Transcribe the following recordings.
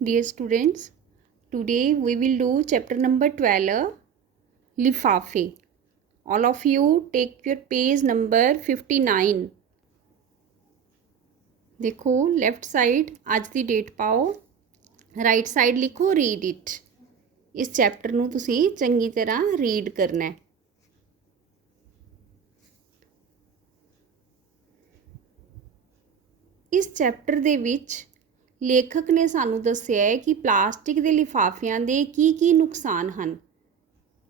Dear students, today we will do chapter number 12, Lifafe. All of you take your page number 59. देखो left side ਅੱਜ ਦੀ date ਪਾਓ, right side ਲਿਖੋ read it. ਇਸ chapter ਨੂੰ ਤੁਸੀਂ ਚੰਗੀ ਤਰ੍ਹਾਂ ਰੀਡ ਕਰਨਾ ਹੈ। ਇਸ ਚੈਪਟਰ ਦੇ ਵਿੱਚ ਲੇਖਕ ਨੇ ਸਾਨੂੰ ਦੱਸਿਆ ਹੈ ਕਿ ਪਲਾਸਟਿਕ ਦੇ ਲਿਫਾਫਿਆਂ ਦੇ ਕੀ ਨੁਕਸਾਨ ਹਨ।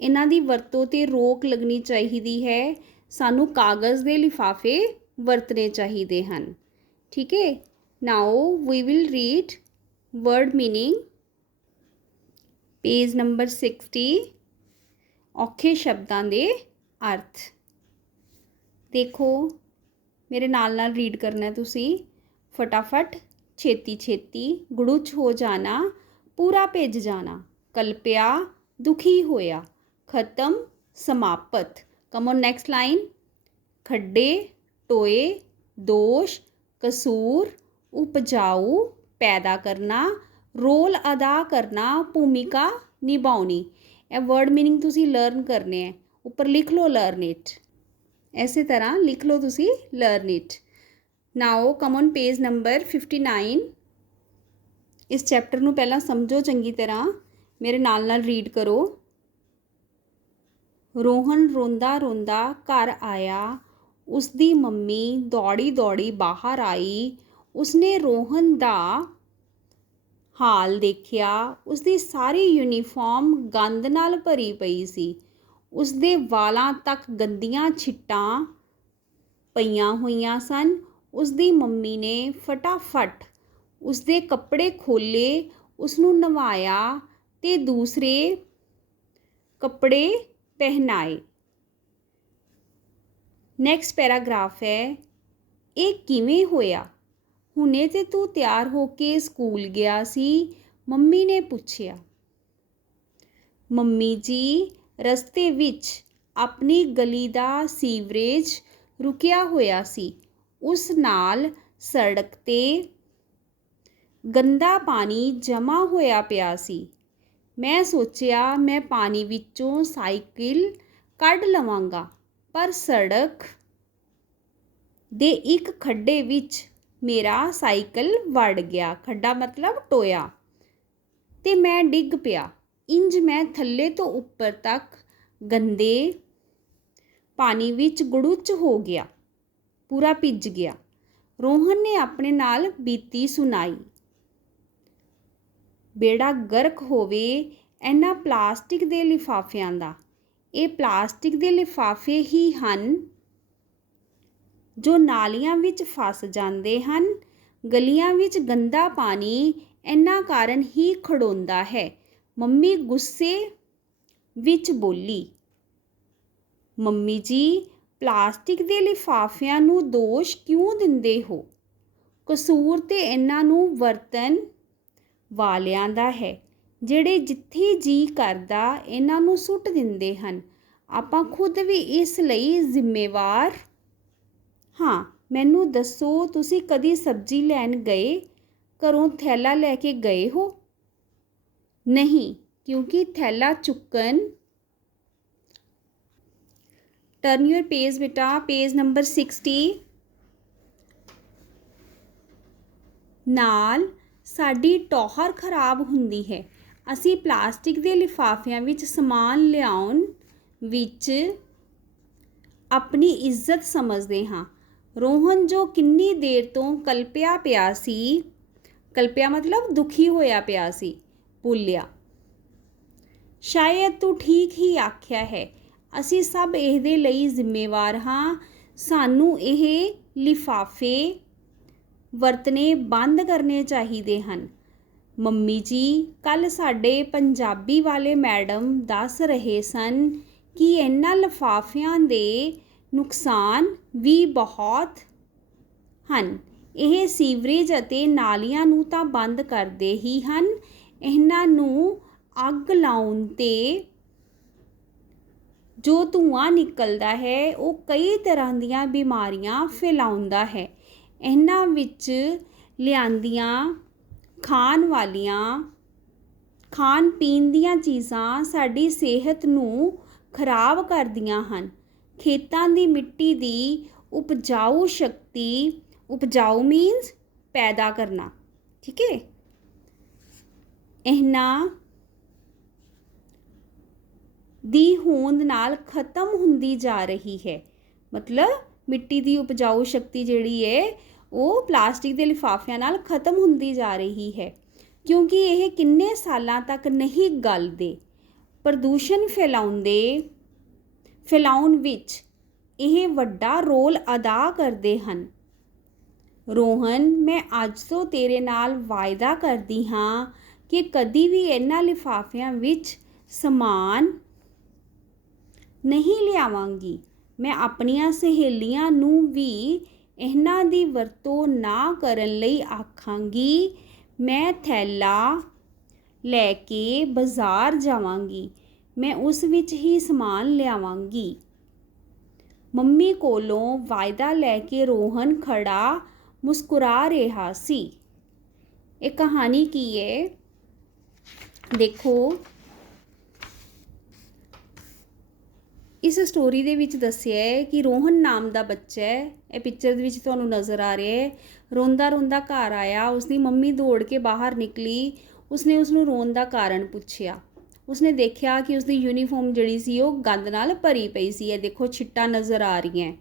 ਇਹਨਾਂ ਦੀ ਵਰਤੋਂ 'ਤੇ ਰੋਕ ਲੱਗਣੀ ਚਾਹੀਦੀ ਹੈ। ਸਾਨੂੰ ਕਾਗਜ਼ ਦੇ ਲਿਫਾਫੇ ਵਰਤਣੇ ਚਾਹੀਦੇ ਹਨ। ਠੀਕ ਹੈ, now we will read word meaning. Page number 60, ਔਖੇ ਸ਼ਬਦਾਂ ਦੇ ਅਰਥ। ਦੇਖੋ ਮੇਰੇ ਨਾਲ ਰੀਡ ਕਰਨਾ ਤੁਸੀਂ। ਫਟਾਫਟ, ਛੇਤੀ ਛੇਤੀ, ਗੁੜੁਚ ਹੋ ਜਾਣਾ, ਪੂਰਾ ਭਿੱਜ ਜਾਣਾ, ਕਲਪਿਆ, ਦੁਖੀ ਹੋਇਆ, ਖਤਮ, ਸਮਾਪਤ। Come on next line. ਖੱਡੇ, ਟੋਏ, ਦੋਸ਼, ਕਸੂਰ, ਉਪਜਾਊ, ਪੈਦਾ ਕਰਨਾ, ਰੋਲ ਅਦਾ ਕਰਨਾ, ਭੂਮਿਕਾ ਨਿਭਾਉਣੀ। ਇਹ ਵਰਡ ਮੀਨਿੰਗ ਤੁਸੀਂ ਲਰਨ ਕਰਨੇ ਹੈ। ਉੱਪਰ ਲਿਖ ਲਓ ਲਰਨ ਇਟ। ਇਸੇ ਤਰ੍ਹਾਂ ਲਿਖ ਲਓ ਤੁਸੀਂ learn it. Now come on page number 59। ਇਸ ਚੈਪਟਰ ਨੂੰ ਪਹਿਲਾਂ ਸਮਝੋ ਚੰਗੀ ਤਰ੍ਹਾਂ, ਮੇਰੇ ਨਾਲ ਰੀਡ ਕਰੋ। ਰੋਹਨ ਰੋਂਦਾ ਰੋਂਦਾ ਘਰ ਆਇਆ। ਉਸਦੀ ਮੰਮੀ ਦੌੜੀ ਦੌੜੀ ਬਾਹਰ ਆਈ। ਉਸਨੇ ਰੋਹਨ ਦਾ ਹਾਲ ਦੇਖਿਆ। ਉਸਦੀ ਸਾਰੀ ਯੂਨੀਫਾਰਮ ਗੰਦ ਨਾਲ ਭਰੀ ਪਈ ਸੀ। ਉਸਦੇ ਵਾਲਾਂ ਤੱਕ ਗੰਦੀਆਂ ਛਿੱਟਾਂ ਪਈਆਂ ਹੋਈਆਂ ਸਨ। ਉਸਦੀ ਮੰਮੀ ਨੇ ਫਟਾਫਟ ਉਸਦੇ ਕੱਪੜੇ ਖੋਲ੍ਹੇ, ਉਸਨੂੰ ਨਵਾਇਆ ਤੇ ਦੂਸਰੇ ਕੱਪੜੇ ਪਹਿਨਾਏ। ਨੈਕਸਟ ਪੈਰਾਗ੍ਰਾਫ ਹੈ, ਇਹ ਕਿਵੇਂ ਹੋਇਆ? ਹੁਣੇ ਤੇ ਤੂੰ ਤਿਆਰ ਹੋ ਕੇ ਸਕੂਲ ਗਿਆ ਸੀ, ਮੰਮੀ ਨੇ ਪੁੱਛਿਆ। ਮੰਮੀ ਜੀ, ਰਸਤੇ ਵਿੱਚ ਆਪਣੀ ਗਲੀ ਦਾ ਸੀਵਰੇਜ ਰੁਕਿਆ ਹੋਇਆ ਸੀ। ਉਸ ਨਾਲ ਸੜਕ 'ਤੇ ਗੰਦਾ ਪਾਣੀ ਜਮ੍ਹਾਂ ਹੋਇਆ ਪਿਆ ਸੀ। ਮੈਂ ਸੋਚਿਆ ਮੈਂ ਪਾਣੀ ਵਿੱਚੋਂ ਸਾਈਕਲ ਕੱਢ ਲਵਾਂਗਾ, ਪਰ ਸੜਕ ਦੇ ਇੱਕ ਖੱਡੇ ਵਿੱਚ ਮੇਰਾ ਸਾਈਕਲ ਵੜ ਗਿਆ। ਖੱਡਾ ਮਤਲਬ ਟੋਇਆ, ਤੇ ਮੈਂ ਡਿੱਗ ਪਿਆ। ਇੰਜ ਮੈਂ ਥੱਲੇ ਤੋਂ ਉੱਪਰ ਤੱਕ ਗੰਦੇ ਪਾਣੀ ਵਿੱਚ ਗੁੜੁਚ ਹੋ ਗਿਆ, ਪੂਰਾ ਭਿੱਜ ਗਿਆ। ਰੋਹਨ ਨੇ ਆਪਣੇ ਨਾਲ ਬੀਤੀ ਸੁਣਾਈ। ਬੇੜਾ ਗਰਕ ਹੋਵੇ ਇਹਨਾਂ ਪਲਾਸਟਿਕ ਦੇ ਲਿਫਾਫਿਆਂ ਦਾ। ਇਹ ਪਲਾਸਟਿਕ ਦੇ ਲਿਫਾਫੇ ਹੀ ਹਨ ਜੋ ਨਾਲੀਆਂ ਵਿੱਚ ਫਸ ਜਾਂਦੇ ਹਨ। ਗਲੀਆਂ ਵਿੱਚ ਗੰਦਾ ਪਾਣੀ ਇਹਨਾਂ ਕਾਰਨ ਹੀ ਖੜੋਂਦਾ ਹੈ। ਮੰਮੀ ਗੁੱਸੇ ਵਿੱਚ ਬੋਲੀ। ਮੰਮੀ ਜੀ, ਪਲਾਸਟਿਕ ਦੇ ਲਿਫਾਫਿਆਂ ਨੂੰ ਦੋਸ਼ ਕਿਉਂ ਦਿੰਦੇ ਹੋ? ਕਸੂਰ ਤੇ ਇਹਨਾਂ ਨੂੰ ਵਰਤਣ ਵਾਲਿਆਂ ਦਾ ਹੈ, ਜਿਹੜੇ ਜਿੱਥੇ ਜੀ ਕਰਦਾ ਇਹਨਾਂ ਨੂੰ ਸੁੱਟ ਦਿੰਦੇ ਹਨ। ਆਪਾਂ ਖੁਦ ਵੀ ਇਸ ਲਈ ਜ਼ਿੰਮੇਵਾਰ ਹਾਂ। ਮੈਨੂੰ ਦੱਸੋ, ਤੁਸੀਂ ਕਦੀ ਸਬਜ਼ੀ ਲੈਣ ਗਏ? ਘਰੋਂ ਥੈਲਾ ਲੈ ਕੇ ਗਏ ਹੋ? ਨਹੀਂ, ਕਿਉਂਕਿ ਥੈਲਾ ਚੁੱਕਣ। ਟਰਨ ਯੂਰ ਪੇਜ ਬੇਟਾ, ਪੇਜ ਨੰਬਰ 60। ਨਾਲ ਸਾਡੀ ਟੌਹਰ ਖਰਾਬ ਹੁੰਦੀ ਹੈ। ਅਸੀਂ ਪਲਾਸਟਿਕ ਦੇ ਲਿਫਾਫਿਆਂ ਵਿੱਚ ਸਮਾਨ ਲਿਆਉਣ ਵਿੱਚ ਆਪਣੀ ਇੱਜ਼ਤ ਸਮਝਦੇ ਹਾਂ। ਰੋਹਨ, ਜੋ ਕਿੰਨੀ ਦੇਰ ਤੋਂ ਕਲਪਿਆ ਪਿਆ ਸੀ, ਕਲਪਿਆ ਮਤਲਬ ਦੁਖੀ ਹੋਇਆ ਪਿਆ ਸੀ, ਬੋਲਿਆ। ਸ਼ਾਇਦ ਤੂੰ ਠੀਕ ਹੀ ਆਖਿਆ ਹੈ। ਅਸੀਂ ਸਭ ਇਹਦੇ ਲਈ ਜ਼ਿੰਮੇਵਾਰ ਹਾਂ। ਸਾਨੂੰ ਇਹ ਲਿਫਾਫੇ ਵਰਤਣੇ ਬੰਦ ਕਰਨੇ ਚਾਹੀਦੇ ਹਨ। ਮੰਮੀ ਜੀ, ਕੱਲ੍ਹ ਸਾਡੇ ਪੰਜਾਬੀ ਵਾਲੇ ਮੈਡਮ ਦੱਸ ਰਹੇ ਸਨ ਕਿ ਇਹਨਾਂ ਲਿਫਾਫਿਆਂ ਦੇ ਨੁਕਸਾਨ ਵੀ ਬਹੁਤ ਹਨ। ਇਹ ਸੀਵਰੇਜ ਅਤੇ ਨਾਲੀਆਂ ਨੂੰ ਤਾਂ ਬੰਦ ਕਰਦੇ ਹੀ ਹਨ। ਇਹਨਾਂ ਨੂੰ ਅੱਗ ਲਾਉਣ 'ਤੇ ਜੋ ਧੂੰਆਂ ਨਿਕਲਦਾ ਹੈ ਉਹ ਕਈ ਤਰ੍ਹਾਂ ਦੀਆਂ ਬਿਮਾਰੀਆਂ ਫੈਲਾਉਂਦਾ ਹੈ। ਇਹਨਾਂ ਵਿੱਚ ਲਿਆਂਦੀਆਂ ਖਾਣ ਪੀਣ ਦੀਆਂ ਚੀਜ਼ਾਂ ਸਾਡੀ ਸਿਹਤ ਨੂੰ ਖਰਾਬ ਕਰਦੀਆਂ ਹਨ। ਖੇਤਾਂ ਦੀ ਮਿੱਟੀ ਦੀ ਉਪਜਾਊ ਸ਼ਕਤੀ, ਉਪਜਾਊ ਮੀਨਸ ਪੈਦਾ ਕਰਨਾ, ਠੀਕ ਹੈ, ਇਹਨਾਂ ਦੀ ਹੋਂਦ ਨਾਲ ਖਤਮ ਹੁੰਦੀ ਜਾ ਰਹੀ ਹੈ। ਮਤਲਬ ਮਿੱਟੀ ਦੀ ਉਪਜਾਊ ਸ਼ਕਤੀ ਜਿਹੜੀ ਹੈ ਉਹ ਪਲਾਸਟਿਕ ਦੇ ਲਿਫਾਫਿਆਂ ਨਾਲ ਖਤਮ ਹੁੰਦੀ ਜਾ ਰਹੀ ਹੈ, ਕਿਉਂਕਿ ਇਹ ਕਿੰਨੇ ਸਾਲਾਂ ਤੱਕ ਨਹੀਂ ਗਲਦੇ। ਪ੍ਰਦੂਸ਼ਣ ਫੈਲਾਉਣ ਵਿੱਚ ਇਹ ਵੱਡਾ ਰੋਲ ਅਦਾ ਕਰਦੇ ਹਨ। ਰੋਹਨ, ਮੈਂ ਅੱਜ ਤੋਂ ਤੇਰੇ ਨਾਲ ਵਾਅਦਾ ਕਰਦੀ ਹਾਂ ਕਿ ਕਦੀ ਵੀ ਇਹਨਾਂ ਲਿਫਾਫਿਆਂ ਵਿੱਚ ਸਮਾਨ ਨਹੀਂ ਲਿਆਵਾਂਗੀ। ਮੈਂ ਆਪਣੀਆਂ ਸਹੇਲੀਆਂ ਨੂੰ ਵੀ ਇਹਨਾਂ ਦੀ ਵਰਤੋਂ ਨਾ ਕਰਨ ਲਈ ਆਖਾਂਗੀ। ਮੈਂ ਥੈਲਾ ਲੈ ਕੇ ਬਾਜ਼ਾਰ ਜਾਵਾਂਗੀ, ਮੈਂ ਉਸ ਵਿੱਚ ਹੀ ਸਮਾਨ ਲਿਆਵਾਂਗੀ। ਮੰਮੀ ਕੋਲੋਂ ਵਾਅਦਾ ਲੈ ਕੇ ਰੋਹਨ ਖੜਾ ਮੁਸਕਰਾ ਰਿਹਾ ਸੀ। ਇਹ ਕਹਾਣੀ ਕੀ ਹੈ? ਦੇਖੋ, ਇਸ ਸਟੋਰੀ ਦੇ ਵਿੱਚ ਦੱਸਿਆ ਹੈ ਕਿ ਰੋਹਨ ਨਾਮ ਦਾ ਬੱਚਾ ਹੈ, ਇਹ ਪਿਕਚਰ ਦੇ ਵਿੱਚ ਤੁਹਾਨੂੰ ਨਜ਼ਰ ਆ ਰਿਹਾ ਹੈ, ਰੋਂਦਾ ਰੋਂਦਾ ਘਰ ਆਇਆ। ਉਸਦੀ ਮੰਮੀ ਦੌੜ ਕੇ ਬਾਹਰ ਨਿਕਲੀ। ਉਸਨੇ ਉਸਨੂੰ ਰੋਣ ਦਾ ਕਾਰਨ ਪੁੱਛਿਆ। ਉਸਨੇ ਦੇਖਿਆ ਕਿ ਉਸਦੀ ਯੂਨੀਫਾਰਮ ਜਿਹੜੀ ਸੀ ਉਹ ਗੰਦ ਨਾਲ ਭਰੀ ਪਈ ਸੀ। ਇਹ ਦੇਖੋ ਛਿੱਟਾਂ ਨਜ਼ਰ ਆ ਰਹੀਆਂ,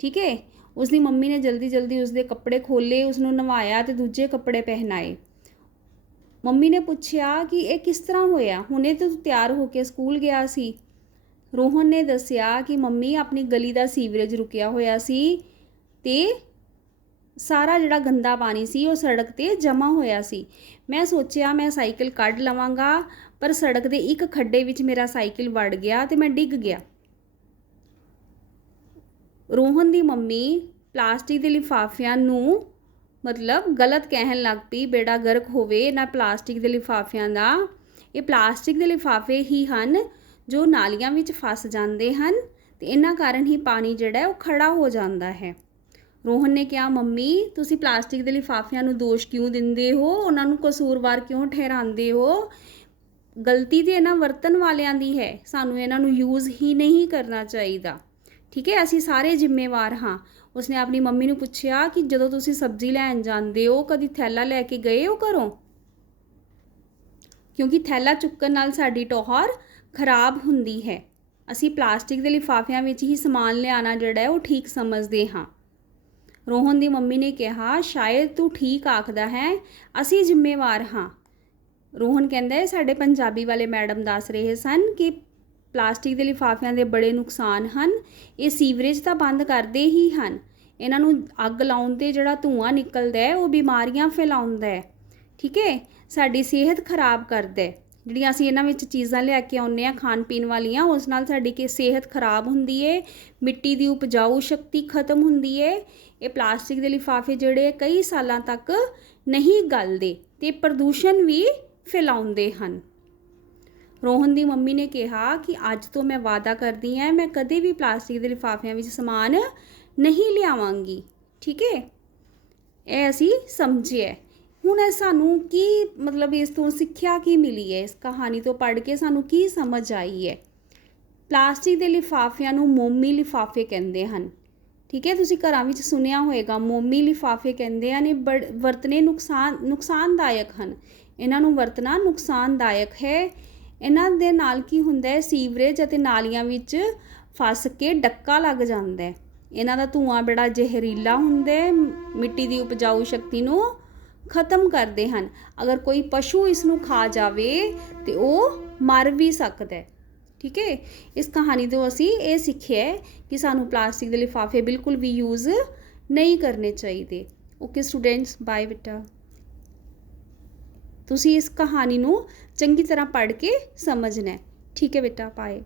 ਠੀਕ ਹੈ। ਉਸਦੀ ਮੰਮੀ ਨੇ ਜਲਦੀ ਜਲਦੀ ਉਸਦੇ ਕੱਪੜੇ ਖੋਲ੍ਹੇ, ਉਸਨੂੰ ਨਵਾਇਆ ਅਤੇ ਦੂਜੇ ਕੱਪੜੇ ਪਹਿਨਾਏ। ਮੰਮੀ ਨੇ ਪੁੱਛਿਆ ਕਿ ਇਹ ਕਿਸ ਤਰ੍ਹਾਂ ਹੋਇਆ, ਹੁਣੇ ਤਾਂ ਤੂੰ ਤਿਆਰ ਹੋ ਕੇ ਸਕੂਲ ਗਿਆ ਸੀ। ਰੋਹਨ ਨੇ ਦੱਸਿਆ ਕਿ ਮੰਮੀ, ਆਪਣੀ ਗਲੀ ਦਾ ਸੀਵਰੇਜ ਰੁਕਿਆ ਹੋਇਆ ਸੀ ਅਤੇ ਸਾਰਾ ਜਿਹੜਾ ਗੰਦਾ ਪਾਣੀ ਸੀ ਉਹ ਸੜਕ 'ਤੇ ਜਮ੍ਹਾਂ ਹੋਇਆ ਸੀ। ਮੈਂ ਸੋਚਿਆ ਮੈਂ ਸਾਈਕਲ ਕੱਢ ਲਵਾਂਗਾ, ਪਰ ਸੜਕ ਦੇ ਇੱਕ ਖੱਡੇ ਵਿੱਚ ਮੇਰਾ ਸਾਈਕਲ ਵੜ ਗਿਆ ਅਤੇ ਮੈਂ ਡਿੱਗ ਗਿਆ। ਰੋਹਨ ਦੀ ਮੰਮੀ ਪਲਾਸਟਿਕ ਦੇ ਲਿਫਾਫਿਆਂ ਨੂੰ ਮਤਲਬ ਗਲਤ ਕਹਿਣ ਲੱਗ ਪਈ, ਬੇੜਾ ਗਰਕ ਹੋਵੇ ਨਾ ਪਲਾਸਟਿਕ ਦੇ ਲਿਫਾਫਿਆਂ ਦਾ। ਇਹ ਪਲਾਸਟਿਕ ਦੇ ਲਿਫਾਫੇ ਹੀ ਹਨ ਜੋ ਨਾਲੀਆਂ ਵਿੱਚ ਫਸ ਜਾਂਦੇ ਹਨ ਅਤੇ ਇਹਨਾਂ ਕਾਰਨ ਹੀ ਪਾਣੀ ਜਿਹੜਾ ਉਹ ਖੜਾ ਹੋ ਜਾਂਦਾ ਹੈ। ਰੋਹਨ ਨੇ ਕਿਹਾ, ਮੰਮੀ ਤੁਸੀਂ ਪਲਾਸਟਿਕ ਦੇ ਲਿਫਾਫਿਆਂ ਨੂੰ ਦੋਸ਼ ਕਿਉਂ ਦਿੰਦੇ ਹੋ, ਉਹਨਾਂ ਨੂੰ ਕਸੂਰਵਾਰ ਕਿਉਂ ਠਹਿਰਾਉਂਦੇ ਹੋ? ਗਲਤੀ ਤਾਂ ਇਹਨਾਂ ਵਰਤਣ ਵਾਲਿਆਂ ਦੀ ਹੈ, ਸਾਨੂੰ ਇਹਨਾਂ ਨੂੰ ਯੂਜ਼ ਹੀ ਨਹੀਂ ਕਰਨਾ ਚਾਹੀਦਾ, ਠੀਕ ਹੈ। ਅਸੀਂ ਸਾਰੇ ਜ਼ਿੰਮੇਵਾਰ ਹਾਂ। ਉਸਨੇ ਆਪਣੀ ਮੰਮੀ ਨੂੰ ਪੁੱਛਿਆ ਕਿ ਜਦੋਂ ਤੁਸੀਂ ਸਬਜ਼ੀ ਲੈਣ ਜਾਂਦੇ ਹੋ ਕਦੀ ਥੈਲਾ ਲੈ ਕੇ ਗਏ ਹੋ ਘਰੋਂ? ਕਿਉਂਕਿ ਥੈਲਾ ਚੁੱਕਣ ਨਾਲ ਸਾਡੀ ਟੋਹਰ ਖਰਾਬ ਹੁੰਦੀ ਹੈ। ਅਸੀਂ ਪਲਾਸਟਿਕ ਦੇ ਲਿਫਾਫਿਆਂ ਵਿੱਚ ਹੀ ਸਮਾਨ ਲਿਆਉਣਾ ਜਿਹੜਾ ਹੈ ਉਹ ਠੀਕ ਸਮਝਦੇ ਹਾਂ। ਰੋਹਨ ਦੀ ਮੰਮੀ ਨੇ ਕਿਹਾ, ਸ਼ਾਇਦ ਤੂੰ ਠੀਕ ਆਖਦਾ ਹੈ, ਅਸੀਂ ਜ਼ਿੰਮੇਵਾਰ ਹਾਂ। ਰੋਹਨ ਕਹਿੰਦਾ ਹੈ, ਸਾਡੇ ਪੰਜਾਬੀ ਵਾਲੇ ਮੈਡਮ ਦੱਸ ਰਹੇ ਸਨ ਕਿ ਪਲਾਸਟਿਕ ਦੇ ਲਿਫਾਫਿਆਂ ਦੇ ਬੜੇ ਨੁਕਸਾਨ ਹਨ। ਇਹ ਸੀਵਰੇਜ ਤਾਂ ਬੰਦ ਕਰਦੇ ਹੀ ਹਨ। ਇਹਨਾਂ ਨੂੰ ਅੱਗ ਲਾਉਣ 'ਤੇ ਜਿਹੜਾ ਧੂੰਆਂ ਨਿਕਲਦਾ ਹੈ ਉਹ ਬਿਮਾਰੀਆਂ ਫੈਲਾਉਂਦਾ ਹੈ, ਠੀਕ ਹੈ, ਸਾਡੀ ਸਿਹਤ ਖਰਾਬ ਕਰਦਾ ਹੈ। ਜਿਹੜੀਆਂ ਅਸੀਂ ਇਹਨਾਂ ਵਿੱਚ ਚੀਜ਼ਾਂ ਲਿਆ ਕੇ ਆਉਂਦੇ ਹਾਂ ਖਾਣ ਪੀਣ ਵਾਲੀਆਂ, ਉਸ ਨਾਲ ਸਾਡੀ ਸਿਹਤ ਖਰਾਬ ਹੁੰਦੀ ਹੈ, ਮਿੱਟੀ ਦੀ ਉਪਜਾਊ ਸ਼ਕਤੀ ਖਤਮ ਹੁੰਦੀ ਹੈ। ਇਹ ਪਲਾਸਟਿਕ ਦੇ ਲਿਫਾਫੇ ਜਿਹੜੇ ਕਈ ਸਾਲਾਂ ਤੱਕ ਨਹੀਂ ਗਲਦੇ ਅਤੇ ਪ੍ਰਦੂਸ਼ਣ ਵੀ ਫੈਲਾਉਂਦੇ ਹਨ। ਰੋਹਨ ਦੀ ਮੰਮੀ ਨੇ ਕਿਹਾ ਕਿ ਅੱਜ ਤੋਂ ਮੈਂ ਵਾਅਦਾ ਕਰਦੀ ਹਾਂ, ਮੈਂ ਕਦੇ ਵੀ ਪਲਾਸਟਿਕ ਦੇ ਲਿਫਾਫਿਆਂ ਵਿੱਚ ਸਮਾਨ ਨਹੀਂ ਲਿਆਵਾਂਗੀ, ਠੀਕ ਹੈ। ਇਹ ਅਸੀਂ ਸਮਝਿਆ। ਹੁਣ ਇਹ ਸਾਨੂੰ ਕੀ ਮਤਲਬ ਇਸ ਤੋਂ ਸਿੱਖਿਆ ਕੀ ਮਿਲੀ ਹੈ? ਇਸ ਕਹਾਣੀ ਤੋਂ ਪੜ੍ਹ ਕੇ ਸਾਨੂੰ ਕੀ ਸਮਝ ਆਈ ਹੈ? ਪਲਾਸਟਿਕ ਦੇ ਲਿਫਾਫਿਆਂ ਨੂੰ ਮੋਮੀ ਲਿਫਾਫੇ ਕਹਿੰਦੇ ਹਨ, ਠੀਕ ਹੈ। ਤੁਸੀਂ ਘਰਾਂ ਵਿੱਚ ਸੁਣਿਆ ਹੋਏਗਾ, ਮੋਮੀ ਲਿਫਾਫੇ ਕਹਿੰਦੇ ਹਨ। ਇਹ ਵਰਤਣੇ ਨੁਕਸਾਨਦਾਇਕ ਹਨ, ਇਹਨਾਂ ਨੂੰ ਵਰਤਣਾ ਨੁਕਸਾਨਦਾਇਕ ਹੈ। ਇਹਨਾਂ ਦੇ ਨਾਲ ਕੀ ਹੁੰਦਾ ਹੈ, ਸੀਵਰੇਜ ਅਤੇ ਨਾਲੀਆਂ ਵਿੱਚ ਫਸ ਕੇ ਡੱਕਾ ਲੱਗ ਜਾਂਦਾ ਹੈ। ਇਹਨਾਂ ਦਾ ਧੂੰਆਂ ਬੜਾ ਜ਼ਹਿਰੀਲਾ ਹੁੰਦਾ ਹੈ, ਮਿੱਟੀ ਦੀ ਉਪਜਾਊ ਸ਼ਕਤੀ ਨੂੰ ਖਤਮ ਕਰਦੇ ਹਨ। ਅਗਰ ਕੋਈ ਪਸ਼ੂ ਇਸ ਨੂੰ ਖਾ ਜਾਵੇ ਤੇ ਉਹ ਮਰ ਵੀ ਸਕਦਾ ਹੈ, ਠੀਕ ਹੈ। ਇਸ ਕਹਾਣੀ ਤੋਂ ਅਸੀਂ ਇਹ ਸਿੱਖਿਆ ਕਿ ਸਾਨੂੰ ਪਲਾਸਟਿਕ ਦੇ ਲਿਫਾਫੇ ਬਿਲਕੁਲ ਵੀ ਯੂਜ਼ ਨਹੀਂ ਕਰਨੇ ਚਾਹੀਦੇ। ਓਕੇ ਸਟੂਡੈਂਟਸ, ਬਾਏ ਬੇਟਾ। ਤੁਸੀਂ ਇਸ ਕਹਾਣੀ ਨੂੰ ਚੰਗੀ ਤਰ੍ਹਾਂ ਪੜ੍ਹ ਕੇ ਸਮਝਣਾ ਹੈ, ਠੀਕ ਹੈ ਬੇਟਾ, ਬਾਏ।